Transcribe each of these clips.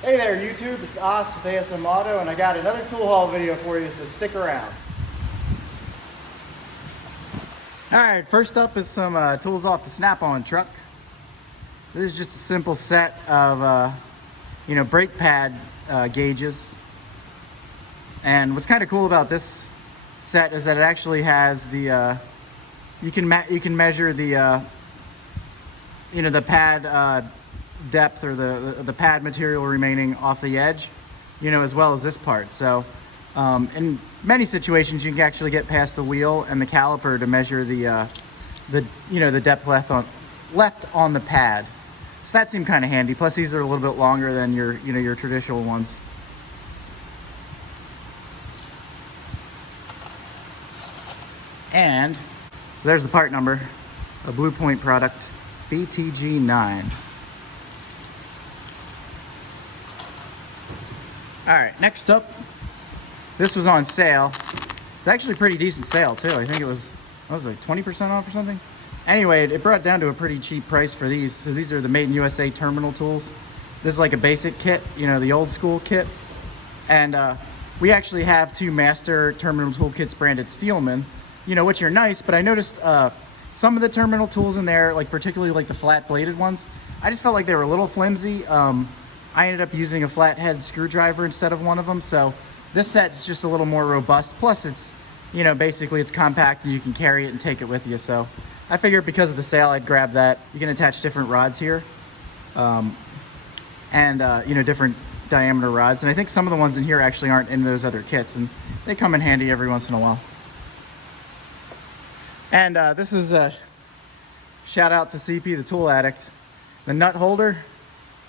Hey there YouTube, it's Os with ASM Auto, and I got another tool haul video for you, so stick around. Alright, first up is some tools off the Snap-on truck. This is just a simple set of brake pad gauges. And what's kind of cool about this set is that it actually has the you can measure the the pad depth, or the pad material remaining off the edge, as well as this part. So in many situations you can actually get past the wheel and the caliper to measure the depth left on the pad. So that seemed kind of handy. Plus these are a little bit longer than your traditional ones. And so there's the part number, a Blue Point product, BTG9. All right, next up, this was on sale. It's actually a pretty decent sale too. I think it was like 20% off or something. Anyway, it brought down to a pretty cheap price for these. So these are the Made in USA terminal tools. This is like a basic kit, the old school kit. And we actually have two master terminal tool kits branded Steelman, which are nice, but I noticed some of the terminal tools in there, like particularly like the flat bladed ones, I just felt like they were a little flimsy. I ended up using a flathead screwdriver instead of one of them. So this set is just a little more robust. Plus it's, basically it's compact and you can carry it and take it with you. So I figured because of the sale, I'd grab that. You can attach different rods here, different diameter rods. And I think some of the ones in here actually aren't in those other kits, and they come in handy every once in a while. And this is a shout out to CP, the tool addict. The nut holder,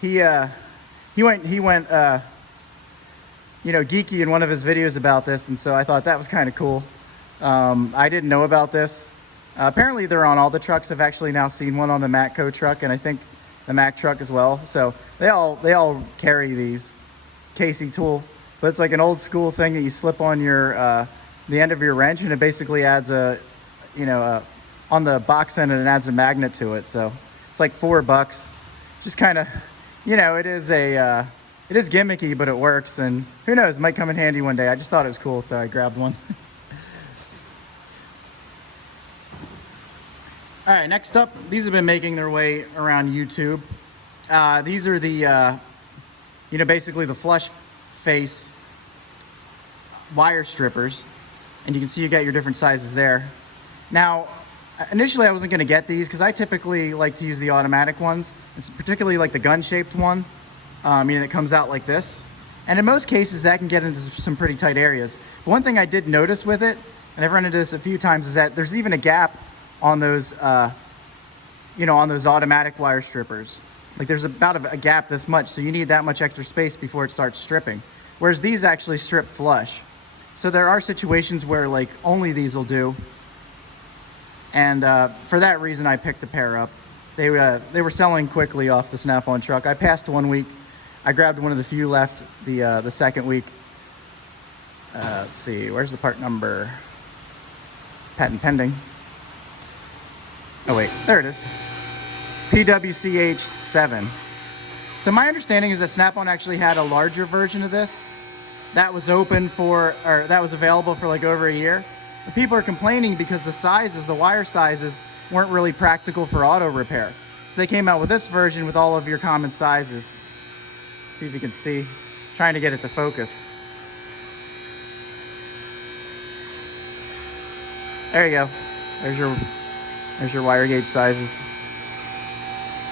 he went geeky in one of his videos about this, and so I thought that was kind of cool. I didn't know about this. Apparently they're on all the trucks. I've actually now seen one on the Matco truck, and I think the Mack truck as well. So they all carry these KC tool, but it's like an old school thing that you slip on your the end of your wrench, and it basically adds a on the box end, and it adds a magnet to it. So it's like $4. Just kind of, it is gimmicky, but it works, and who knows, it might come in handy one day. I just thought it was cool, so I grabbed one. All right, next up, these have been making their way around YouTube. These are the, basically the flush face wire strippers, and you can see you got your different sizes there. Now, initially I wasn't going to get these because I typically like to use the automatic ones. It's particularly like the gun-shaped one, that comes out like this. And in most cases, that can get into some pretty tight areas. But one thing I did notice with it, and I've run into this a few times, is that there's even a gap on those, on those automatic wire strippers. Like there's about a gap this much, so you need that much extra space before it starts stripping. Whereas these actually strip flush. So there are situations where like only these will do. And for that reason, I picked a pair up. They were selling quickly off the Snap-on truck. I passed 1 week. I grabbed one of the few left the second week. Let's see, where's the part number? Patent pending. Oh wait, there it is. PWCH7. So my understanding is that Snap-on actually had a larger version of this that was that was available for like over a year. But people are complaining because the wire sizes weren't really practical for auto repair. So they came out with this version with all of your common sizes. Let's see if you can see. Trying to get it to focus. There you go. There's your wire gauge sizes.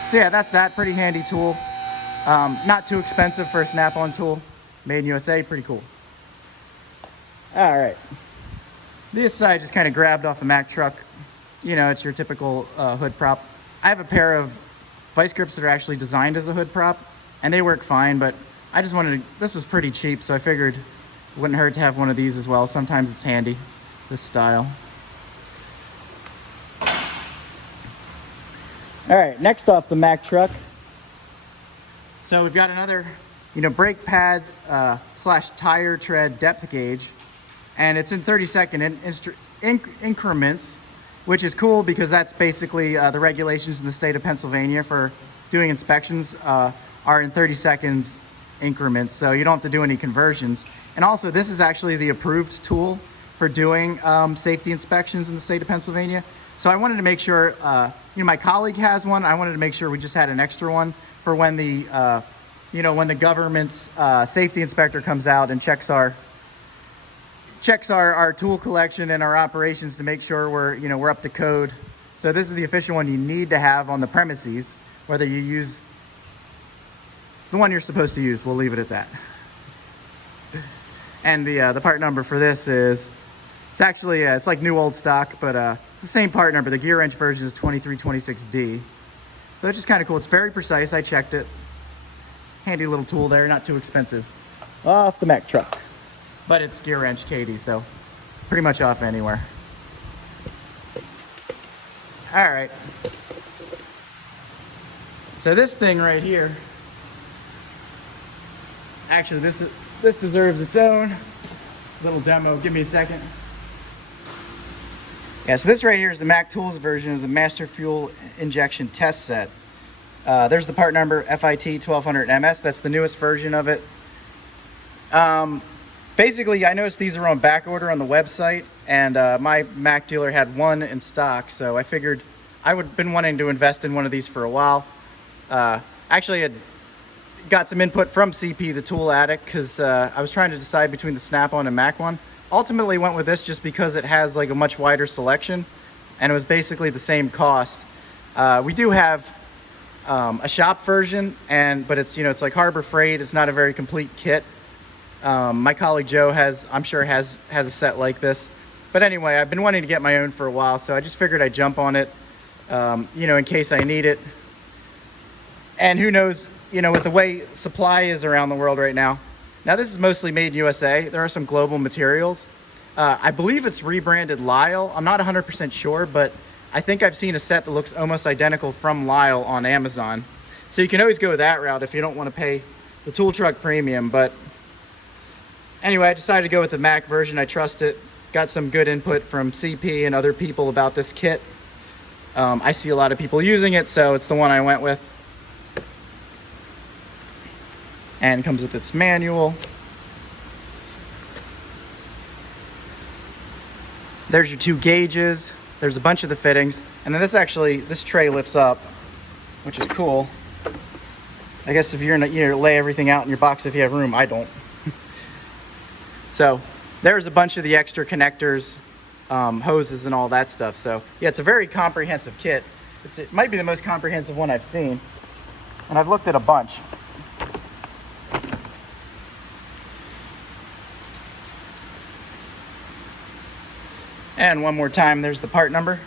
So yeah, that's that. Pretty handy tool. Not too expensive for a Snap-on tool. Made in USA, pretty cool. All right. This I just kind of grabbed off the Mack truck. It's your typical hood prop. I have a pair of vice grips that are actually designed as a hood prop, and they work fine, but I just wanted to, this was pretty cheap, so I figured it wouldn't hurt to have one of these as well. Sometimes it's handy, this style. All right, next off the Mack truck. So we've got another, brake pad slash tire tread depth gauge, and it's in 30-second increments, which is cool because that's basically the regulations in the state of Pennsylvania for doing inspections are in 30 seconds increments, so you don't have to do any conversions. And also, this is actually the approved tool for doing safety inspections in the state of Pennsylvania. So I wanted to make sure, my colleague has one. I wanted to make sure we just had an extra one for when the, when the government's safety inspector comes out and checks our tool collection and our operations to make sure we're up to code. So this is the official one you need to have on the premises, whether you use the one you're supposed to use. We'll leave it at that. And the part number for this is, it's actually, it's like new old stock, but it's the same part number. The Gearwrench version is 2326D. So it's just kind of cool. It's very precise. I checked it. Handy little tool there, not too expensive. Off the Mack truck. But it's Gearwrench KD, so pretty much off anywhere. All right. So this thing right here, actually this deserves its own little demo. Give me a second. Yeah, so this right here is the Mack Tools version of the Master Fuel Injection Test Set. There's the part number FIT 1200MS. That's the newest version of it. Basically, I noticed these are on back order on the website, and my Mack dealer had one in stock, so I figured I would have been wanting to invest in one of these for a while. Actually, I had got some input from CP, the tool addict, because I was trying to decide between the Snap-on and Mack one. Ultimately went with this just because it has like a much wider selection, and it was basically the same cost. We do have a shop version, but it's it's like Harbor Freight. It's not a very complete kit. My colleague Joe I'm sure has a set like this. But anyway, I've been wanting to get my own for a while, so I just figured I'd jump on it, in case I need it. And who knows, with the way supply is around the world right now. Now this is mostly made in USA. There are some global materials. I believe it's rebranded Lyle. I'm not 100% sure, but I think I've seen a set that looks almost identical from Lyle on Amazon. So you can always go that route if you don't want to pay the tool truck premium. But anyway, I decided to go with the Mack version. I trust it. Got some good input from CP and other people about this kit. I see a lot of people using it, so it's the one I went with. And comes with its manual. There's your 2 gauges. There's a bunch of the fittings. And then this tray lifts up, which is cool. I guess if you're in lay everything out in your box if you have room. I don't. So there's a bunch of the extra connectors, hoses and all that stuff. So yeah, it's a very comprehensive kit. It might be the most comprehensive one I've seen. And I've looked at a bunch. And one more time, there's the part number.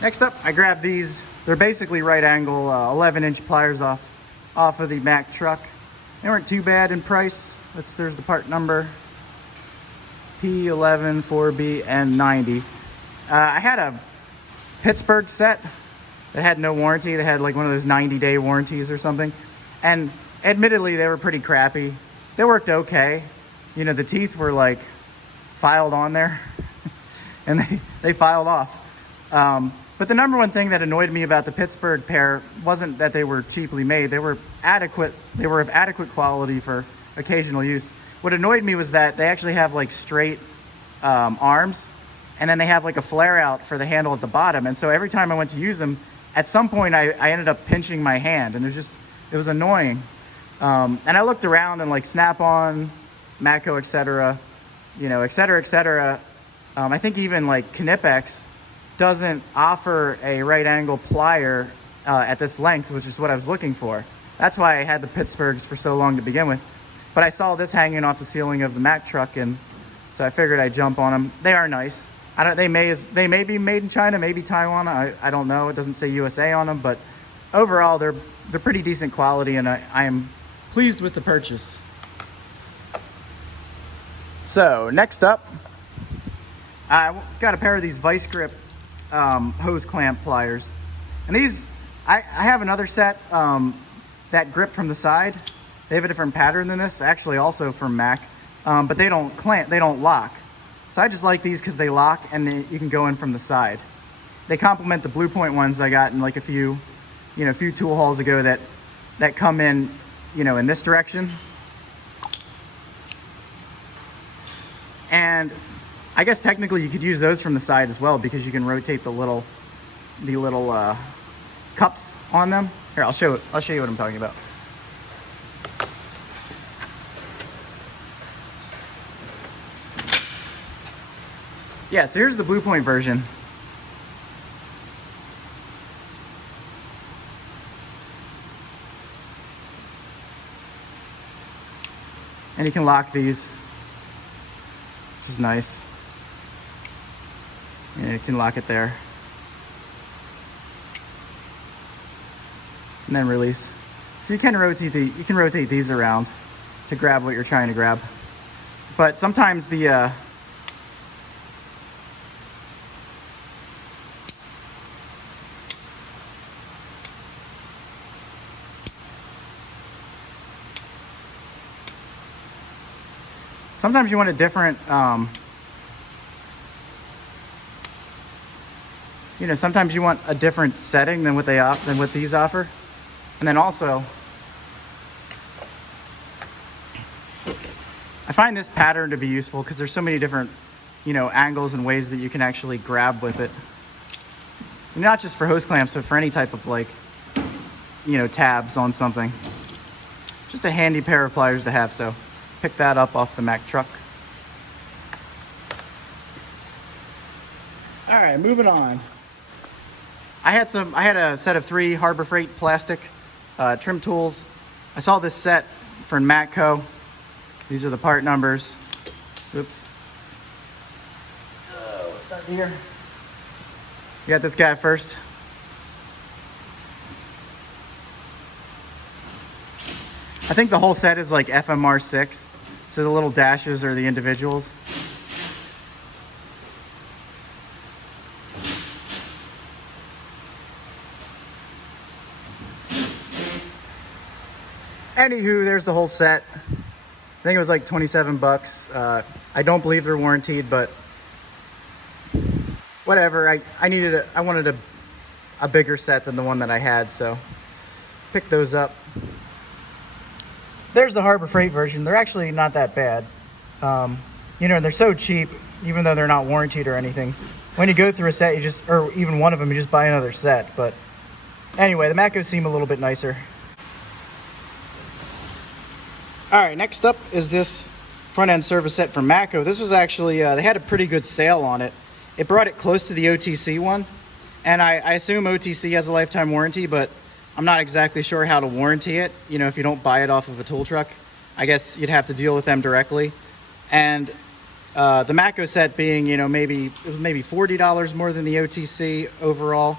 Next up, I grabbed these. They're basically right angle 11-inch pliers off of the Mack truck. They weren't too bad in price. There's the part number P114BN90. I had a Pittsburgh set that had no warranty. They had like one of those 90-day warranties or something. And admittedly, they were pretty crappy. They worked okay. The teeth were like filed on there and they filed off. But the number one thing that annoyed me about the Pittsburgh pair wasn't that they were cheaply made. They were adequate. They were of adequate quality for occasional use. What annoyed me was that they actually have like straight arms, and then they have like a flare out for the handle at the bottom. And so every time I went to use them, at some point I ended up pinching my hand, and it was annoying. And I looked around and like Snap-on, Matco, etc., etc. I think even like Knipex doesn't offer a right angle plier at this length, which is what I was looking for. That's why I had the Pittsburghs for so long to begin with. But I saw this hanging off the ceiling of the Mack truck, and so I figured I'd jump on them. They are nice. They may be made in China, maybe Taiwan. I don't know. It doesn't say USA on them, but overall they're pretty decent quality, and I am pleased with the purchase. So next up, I got a pair of these vice grip hose clamp pliers, and these I have another set that grip from the side. They have a different pattern than this, actually also from Mack, but they don't clamp, they don't lock. So I just like these because they lock and you can go in from the side. They complement the Blue Point ones I got in like a few tool hauls ago that come in, in this direction. And I guess technically you could use those from the side as well because you can rotate the little cups on them. Here, I'll show you what I'm talking about. Yeah, so here's the Blue Point version. And you can lock these, which is nice. And you can lock it there. And then release. So you can rotate these around to grab what you're trying to grab. But sometimes sometimes you want a different, sometimes you want a different setting than what these offer. And then also, I find this pattern to be useful because there's so many different, angles and ways that you can actually grab with it. Not just for hose clamps, but for any type of tabs on something. Just a handy pair of pliers to have, so pick that up off the Mack truck. All right, moving on. I had a set of 3 Harbor Freight plastic trim tools. I saw this set from Matco. These are the part numbers. Oops. We'll start here. You got this guy first. I think the whole set is like FMR6. So the little dashes are the individuals. Anywho, there's the whole set. I think it was like 27 bucks. I don't believe they're warranted, but whatever. I wanted a bigger set than the one that I had, so picked those up. There's the Harbor Freight version. They're actually not that bad. They're so cheap, even though they're not warranted or anything. When you go through a set, or even one of them, you just buy another set. But anyway, the Matco seem a little bit nicer. All right, next up is this front end service set from Matco. This was actually, they had a pretty good sale on it. It brought it close to the OTC one. And I assume OTC has a lifetime warranty, but I'm not exactly sure how to warranty it. If you don't buy it off of a tool truck, I guess you'd have to deal with them directly. And the Matco set being, maybe $40 more than the OTC overall.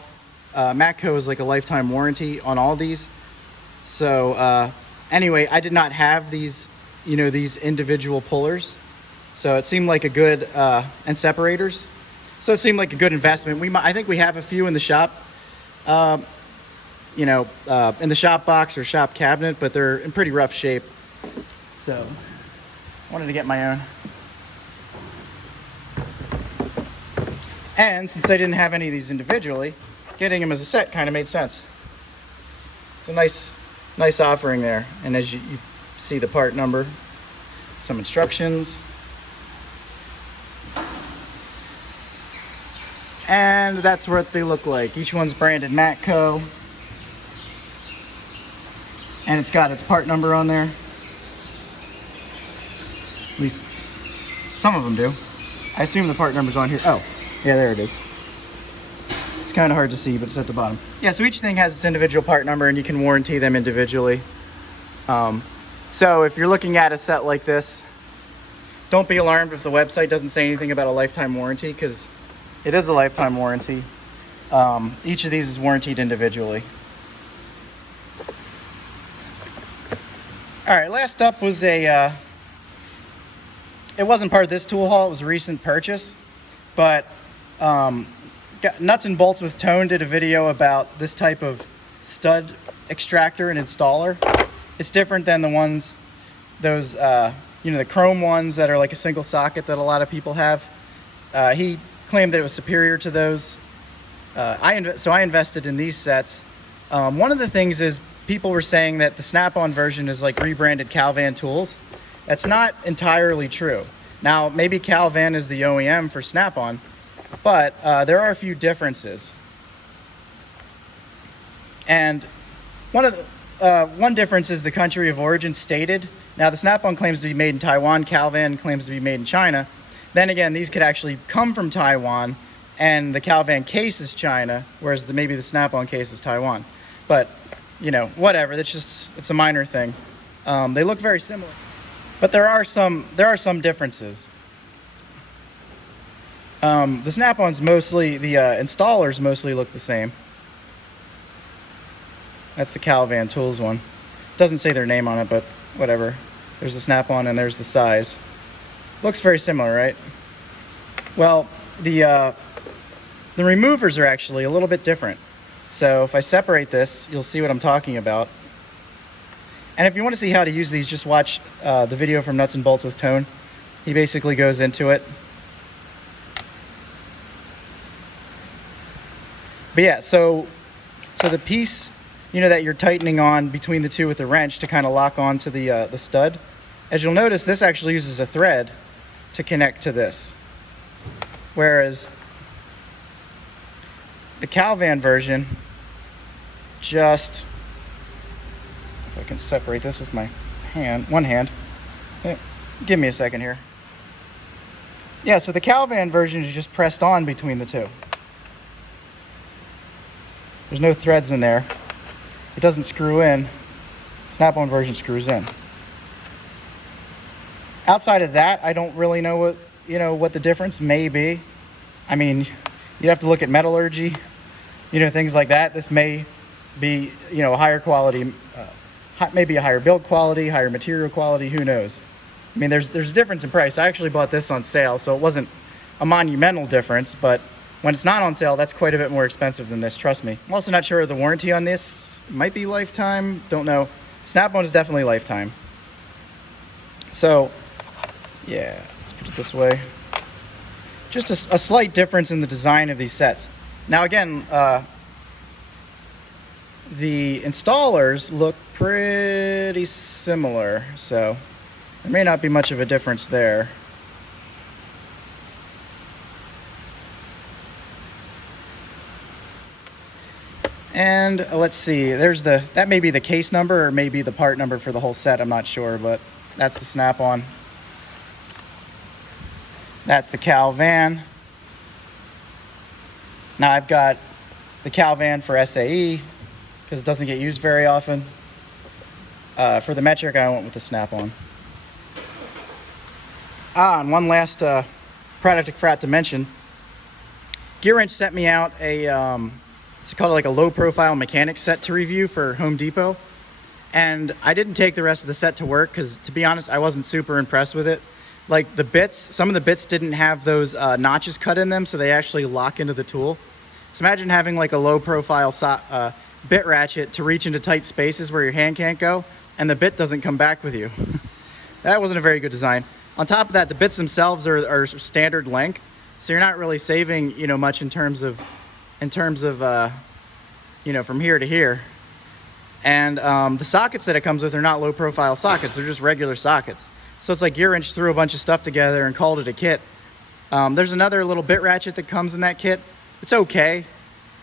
Matco is like a lifetime warranty on all these. So anyway, I did not have these, these individual pullers. So it seemed like a good, and separators. So it seemed like a good investment. I think we have a few in the shop. In the shop box or shop cabinet, but they're in pretty rough shape. So I wanted to get my own. And since I didn't have any of these individually, getting them as a set kind of made sense. It's a nice offering there. And as you see the part number, some instructions. And that's what they look like. Each one's branded Matco. And it's got its part number on there. At least some of them do. I assume the part number's on here. Oh, yeah, there it is. It's kind of hard to see, but it's at the bottom. Yeah, so each thing has its individual part number and you can warranty them individually. So if you're looking at a set like this, don't be alarmed if the website doesn't say anything about a lifetime warranty, because it is a lifetime warranty. Each of these is warranted individually. All right, last up was it wasn't part of this tool haul, it was a recent purchase, but Nuts and Bolts with Tone did a video about this type of stud extractor and installer. It's different than the ones, the chrome ones that are like a single socket that a lot of people have. He claimed that it was superior to those. So I invested in these sets. One of the things is people were saying that the Snap-on version is like rebranded Calvan tools. That's not entirely true. Now, maybe Calvan is the OEM for Snap-on, but there are a few differences. And one difference is the country of origin stated. Now, the Snap-on claims to be made in Taiwan, Calvan claims to be made in China. Then again, these could actually come from Taiwan, and the Calvan case is China, whereas maybe the Snap-on case is Taiwan. But, you know, whatever, it's a minor thing. They look very similar, but there are some differences. The Snap-ons mostly, the installers mostly look the same. That's the Calvan Tools one. Doesn't say their name on it, but whatever. There's the Snap-on and there's the size. Looks very similar, right? Well, the removers are actually a little bit different. So if I separate this, you'll see what I'm talking about. And if you want to see how to use these, just watch the video from Nuts and Bolts with Tone. He basically goes into it. But yeah, so the piece, you know, that you're tightening on between the two with the wrench to kind of lock onto the stud, as you'll notice, this actually uses a thread to connect to this. Whereas the Calvan version, just, if I can separate this with my one hand. Give me a second here. Yeah, so the Calvan version is just pressed on between the two. There's no threads in there. It doesn't screw in. Snap-on version screws in. Outside of that, I don't really know what the difference may be. I mean, you'd have to look at metallurgy, things like that. This may be, a higher quality, maybe a higher build quality, higher material quality, who knows? I mean, there's a difference in price. I actually bought this on sale, so it wasn't a monumental difference, but when it's not on sale, that's quite a bit more expensive than this, trust me. I'm also not sure of the warranty on this. It might be lifetime, don't know. Snap-on is definitely lifetime. So, yeah, let's put it this way. Just a slight difference in the design of these sets. Now again, the installers look pretty similar, so there may not be much of a difference there. And let's see, that may be the case number or maybe the part number for the whole set, I'm not sure, but that's the Snap-on. That's the Calvan. Now I've got the Calvan for SAE because it doesn't get used very often. For the metric, I went with the Snap-on. And one last product I forgot to mention. Gearwrench sent me out it's called like a low profile mechanic set to review for Home Depot. And I didn't take the rest of the set to work because, to be honest, I wasn't super impressed with it. Like the bits, some of the bits didn't have those notches cut in them, so they actually lock into the tool. So imagine having like a low profile bit ratchet to reach into tight spaces where your hand can't go, and the bit doesn't come back with you. That wasn't a very good design. On top of that, the bits themselves are standard length, so you're not really saving, much in terms of from here to here. And the sockets that it comes with are not low profile sockets, they're just regular sockets. So it's like Gearwrench threw a bunch of stuff together and called it a kit. There's another little bit ratchet that comes in that kit. It's okay.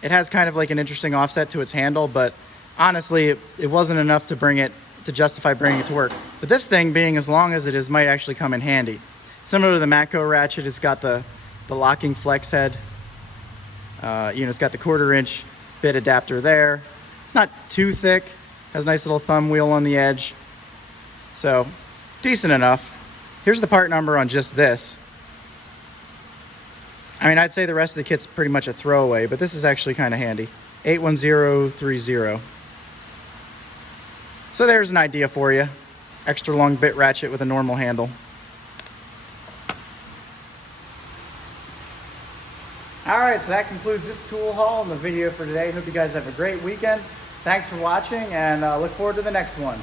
It has kind of like an interesting offset to its handle, but honestly, it wasn't enough to justify bringing it to work. But this thing, being as long as it is, might actually come in handy. Similar to the Matco ratchet, it's got the locking flex head. It's got the 1/4 inch bit adapter there. It's not too thick. Has a nice little thumb wheel on the edge. So, decent enough. Here's the part number on just this. I mean, I'd say the rest of the kit's pretty much a throwaway, but this is actually kind of handy. 81030. So there's an idea for you. Extra long bit ratchet with a normal handle. Alright, so that concludes this tool haul and the video for today. Hope you guys have a great weekend. Thanks for watching, and look forward to the next one.